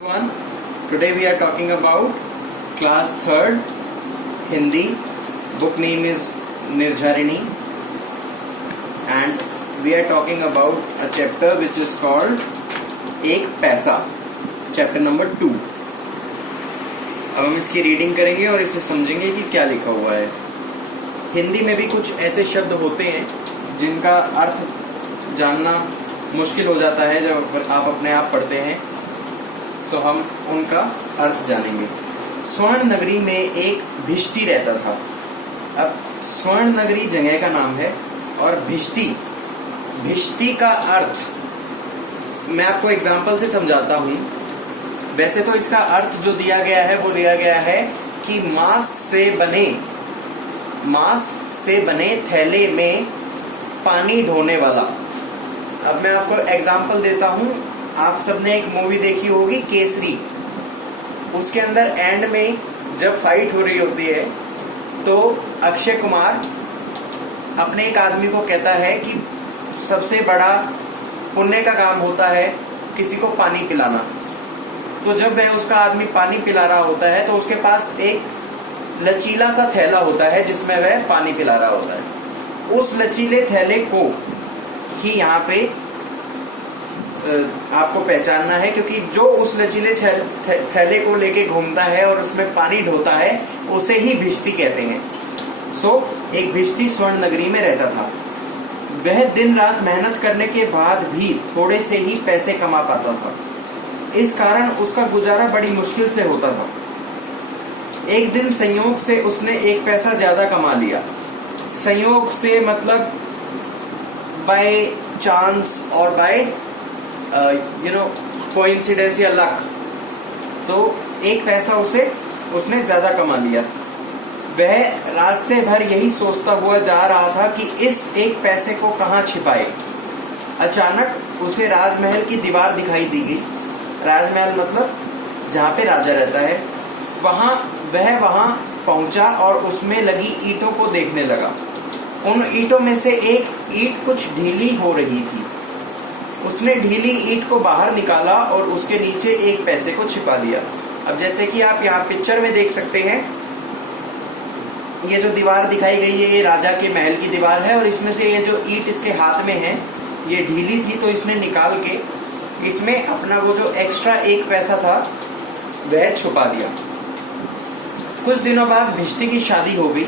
Everyone, today we are talking about class 3rd Hindi. Book name is Nirjharini and we are talking about a chapter which is called एक पैसा, chapter number 2. अब हम इसकी reading करेंगे और इसे समझेंगे कि क्या लिखा हुआ है. हिंदी में भी कुछ ऐसे शब्द होते हैं जिनका अर्थ जानना मुश्किल हो जाता है जब आप अपने आप पढ़ते हैं, तो हम उनका अर्थ जानेंगे. स्वर्ण नगरी में एक भिष्टी रहता था. अब स्वर्ण नगरी जगह का नाम है और भिष्टी का अर्थ मैं आपको एग्जाम्पल से समझाता हूं. वैसे तो इसका अर्थ जो दिया गया है वो दिया गया है कि मांस से बने थैले में पानी ढोने वाला. अब मैं आपको एग्जाम्पल देता हूं. आप सबने एक मूवी देखी होगी केसरी. उसके अंदर एंड में जब फाइट हो रही होती है तो अक्षय कुमार अपने एक आदमी को कहता है कि सबसे बड़ा पुण्य का काम होता है किसी को पानी पिलाना. तो जब वह उसका आदमी पानी पिला रहा होता है तो उसके पास एक लचीला सा थैला होता है जिसमें वह पानी पिला रहा होता है. उस लचीले थैले को ही यहाँ पे आपको पहचानना है, क्योंकि जो उस लचीले थैले को लेके घूमता है और उसमें पानी ढोता है उसे ही भिष्टी कहते हैं. एक भिष्टी स्वर्ण नगरी में रहता था. वह दिन रात मेहनत करने के बाद भी थोड़े से ही पैसे कमा पाता था. इस कारण उसका गुजारा बड़ी मुश्किल से होता था. एक दिन संयोग से उसने एक पैसा ज्यादा कमा लिया. संयोग से मतलब बाय चांस और बाय कोइंसिडेंस या लक. तो एक पैसा उसने ज्यादा कमा लिया. वह रास्ते भर यही सोचता हुआ जा रहा था कि इस एक पैसे को कहाँ छिपाए. अचानक उसे राजमहल की दीवार दिखाई दी गई. राजमहल मतलब जहाँ पे राजा रहता है. वह पहुंचा और उसमें लगी ईंटों को देखने लगा. उन ईंटों में से एक ईंट कुछ ढीली हो रही थी. उसने ढीली ईंट को बाहर निकाला और उसके नीचे एक पैसे को छिपा दिया. अब जैसे कि आप यहाँ पिक्चर में देख सकते हैं, ये जो दीवार दिखाई गई है ये राजा के महल की दीवार है और इसमें से ये जो ईंट इसके हाथ में है ये ढीली थी, तो इसने निकाल के इसमें अपना वो जो एक्स्ट्रा एक पैसा था वह छुपा दिया. कुछ दिनों बाद भिष्टी की शादी हो गई.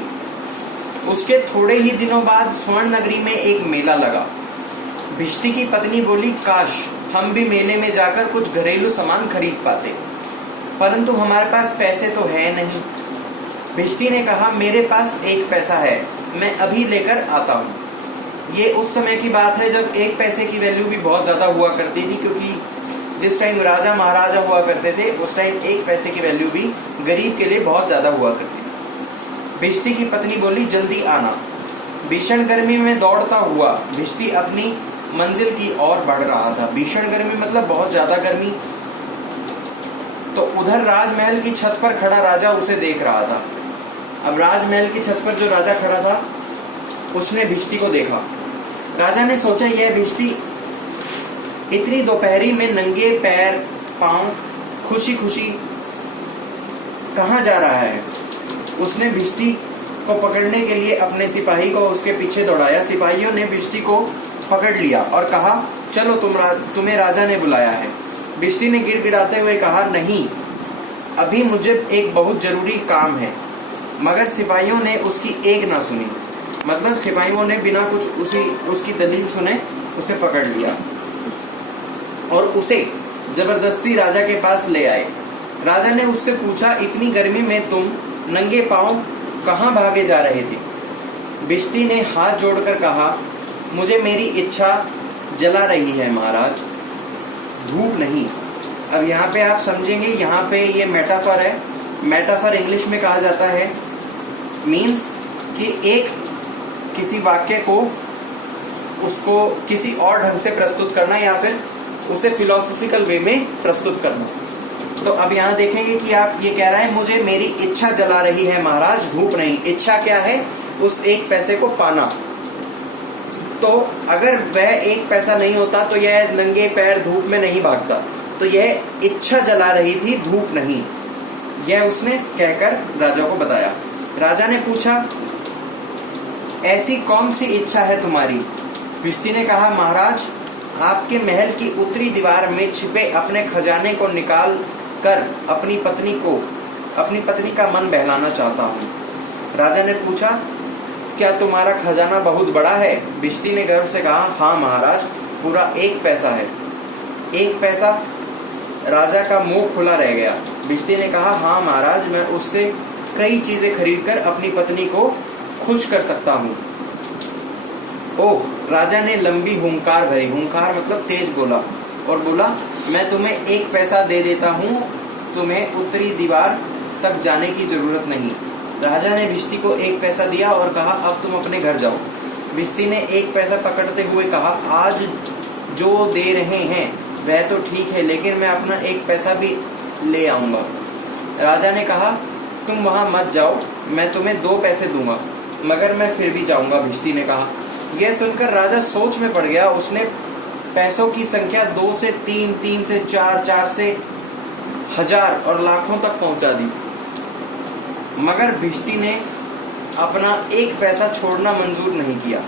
उसके थोड़े ही दिनों बाद स्वर्ण नगरी में एक मेला लगा. भिष्टी की पत्नी बोली, काश हम भी मेले में जाकर कुछ घरेलू सामान खरीद पाते, परंतु हमारे पास पैसे तो है नहीं. भिष्टी ने कहा, मेरे पास एक पैसा है, मैं अभी लेकर आता हूँ. ये उस समय की बात है जब एक पैसे की वैल्यू भी बहुत ज्यादा हुआ करती थी, क्योंकि जिस टाइम राजा महाराजा हुआ करते थे उस टाइम एक पैसे की वैल्यू भी गरीब के लिए बहुत ज्यादा हुआ करती थी. भिष्टी की पत्नी बोली, जल्दी आना. भीषण गर्मी में दौड़ता हुआ भिष्टी अपनी मंजिल की ओर बढ़ रहा था. भीषण गर्मी मतलब बहुत ज्यादा गर्मी. तो उधर राजमहल की छत पर खड़ा राजा उसे देख रहा था. अब राजमहल की छत पर जो राजा खड़ा था उसने भिष्टी को देखा. राजा ने सोचा, यह भिष्टी इतनी दोपहरी में नंगे पैर पांव खुशी खुशी कहाँ जा रहा है. उसने भिष्टी को पकड़ने के लिए अपने सिपाही को उसके पीछे दौड़ाया. सिपाहियों ने भिष्टी को पकड़ लिया और कहा, चलो तुम्हें राजा ने बुलाया है. भिष्टी ने गिड़गिड़ाते हुए कहा, नहीं, अभी मुझे एक बहुत जरूरी काम है. मगर सिपाहियों ने उसकी एक ना सुनी. मतलब सिपाहियों ने बिना कुछ उसकी दलील सुने उसे पकड़ लिया और उसे जबरदस्ती राजा के पास ले आए. राजा ने उससे पूछा, इतनी गर्मी में तुम नंगे पांव कहाँ भागे जा रहे थे. भिष्टी ने हाथ जोड़कर कहा, मुझे मेरी इच्छा जला रही है महाराज, धूप नहीं. अब यहाँ पे आप समझेंगे, यहाँ पे ये मेटाफर है. मेटाफर इंग्लिश में कहा जाता है, मीन्स कि किसी वाक्य को उसको किसी और ढंग से प्रस्तुत करना या फिर उसे फिलोसॉफिकल वे में प्रस्तुत करना. तो अब यहाँ देखेंगे कि आप ये कह रहा है, मुझे मेरी इच्छा जला रही है महाराज, धूप नहीं. इच्छा क्या है? उस एक पैसे को पाना. तो अगर वह एक पैसा नहीं होता तो यह नंगे पैर धूप में नहीं भागता. तो यह इच्छा जला रही थी, धूप नहीं। यह उसने कहकर राजा को बताया। राजा ने पूछा, ऐसी कौन सी इच्छा है तुम्हारी? भिश्ती ने कहा, महाराज, आपके महल की उत्तरी दीवार में छिपे अपने खजाने को निकाल कर अपनी पत्नी का मन बहलाना चाहता हूँ। राजा ने पूछा, क्या तुम्हारा खजाना बहुत बड़ा है? भिश्ती ने गर्व से कहा, हाँ महाराज, पूरा 1 पैसा है। 1 पैसा? राजा का मुंह खुला रह गया। भिश्ती ने कहा, हाँ महाराज, मैं उससे कई चीजें खरीदकर अपनी पत्नी को खुश कर सकता हूँ। ओह! राजा ने लंबी हुंकार भरी, हुंकार मतलब तेज बोला, और बोला, मैं तुम्हें 1 पैसा दे देता हूँ, तुम्हें उत्तरी दीवार तक जाने की जरूरत नहीं। राजा ने भिश्ती को 1 पैसा दिया और कहा, अब तुम अपने घर जाओ। भिश्ती ने 1 पैसा पकड़ते हुए कहा, आज जो दे रहे हैं वह तो ठीक है, लेकिन मैं अपना 1 पैसा भी ले आऊंगा। राजा ने कहा, तुम वहां मत जाओ, मैं तुम्हें 2 पैसे दूंगा, मगर मैं फिर भी जाऊंगा। भिश्ती ने कहा। यह सुनकर राजा सोच में पड़ गया। उसने पैसों की संख्या 2 से 3, 3 से 4, 4 से 1000 और लाखों तक पहुंचा दी, मगर भिश्ती ने अपना 1 पैसा छोड़ना मंजूर नहीं किया।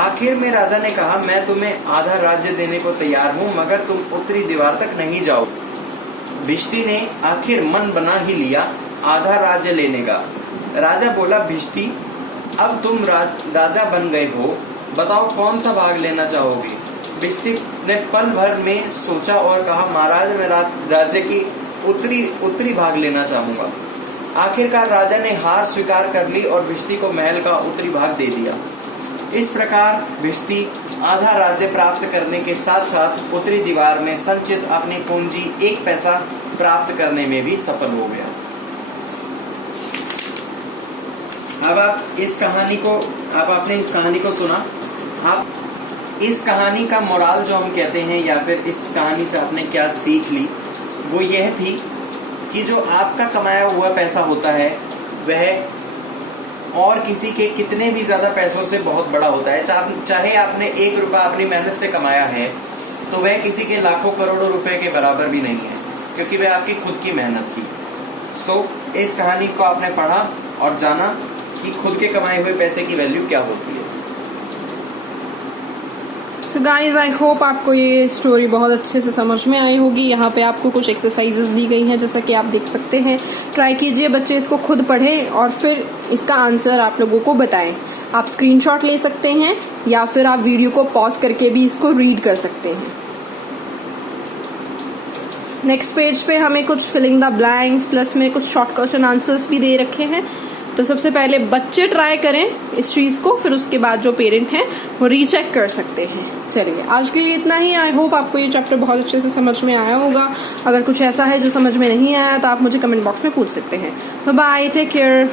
आखिर में राजा ने कहा, मैं तुम्हें आधा राज्य देने को तैयार हूं, मगर तुम उत्तरी दीवार तक नहीं जाओ। भिश्ती ने आखिर मन बना ही लिया आधा राज्य लेने का। राजा बोला, भिश्ती, अब तुम राजा बन गए हो, बताओ कौन सा भाग लेना चाहोगे? भिश्ती ने पल भर में सोचा और कहा, महाराज, मैं राज्य की उत्तरी भाग लेना चाहूंगा। आखिरकार राजा ने हार स्वीकार कर ली और भिश्ती को महल का उत्तरी भाग दे दिया। इस प्रकार भिश्ती आधा राज्य प्राप्त करने के साथ साथ उत्तरी दीवार में संचित अपनी पूंजी 1 पैसा प्राप्त करने में भी सफल हो गया। अब आपने इस कहानी को सुना। आप इस कहानी का मोराल जो हम कहते हैं, या फिर इस कहानी से आपने क्या सीख ली, वो यह थी कि जो आपका कमाया हुआ पैसा होता है वह और किसी के कितने भी ज्यादा पैसों से बहुत बड़ा होता है। चाहे आपने 1 रुपया अपनी मेहनत से कमाया है, तो वह किसी के लाखों करोड़ों रुपए के बराबर भी नहीं है, क्योंकि वह आपकी खुद की मेहनत थी। सो इस कहानी को आपने पढ़ा और जाना कि खुद के कमाए हुए पैसे की वैल्यू क्या होती है। सो गाइज, आई होप आपको ये स्टोरी बहुत अच्छे से समझ में आई होगी। यहाँ पे आपको कुछ एक्सरसाइजेस दी गई हैं, जैसा कि आप देख सकते हैं। ट्राई कीजिए, बच्चे इसको खुद पढ़ें और फिर इसका आंसर आप लोगों को बताएं। आप स्क्रीनशॉट ले सकते हैं या फिर आप वीडियो को पॉज करके भी इसको रीड कर सकते हैं। नेक्स्ट पेज पे हमें कुछ फिलिंग द ब्लैंक्स प्लस में कुछ शॉर्ट क्वेश्चन आंसर्स भी दे रखे हैं। तो सबसे पहले बच्चे ट्राई करें इस चीज को, फिर उसके बाद जो पेरेंट हैं वो रीचेक कर सकते हैं। चलिए, आज के लिए इतना ही। आई होप आपको ये चैप्टर बहुत अच्छे से समझ में आया होगा। अगर कुछ ऐसा है जो समझ में नहीं आया तो आप मुझे कमेंट बॉक्स में पूछ सकते हैं। Bye bye, take care.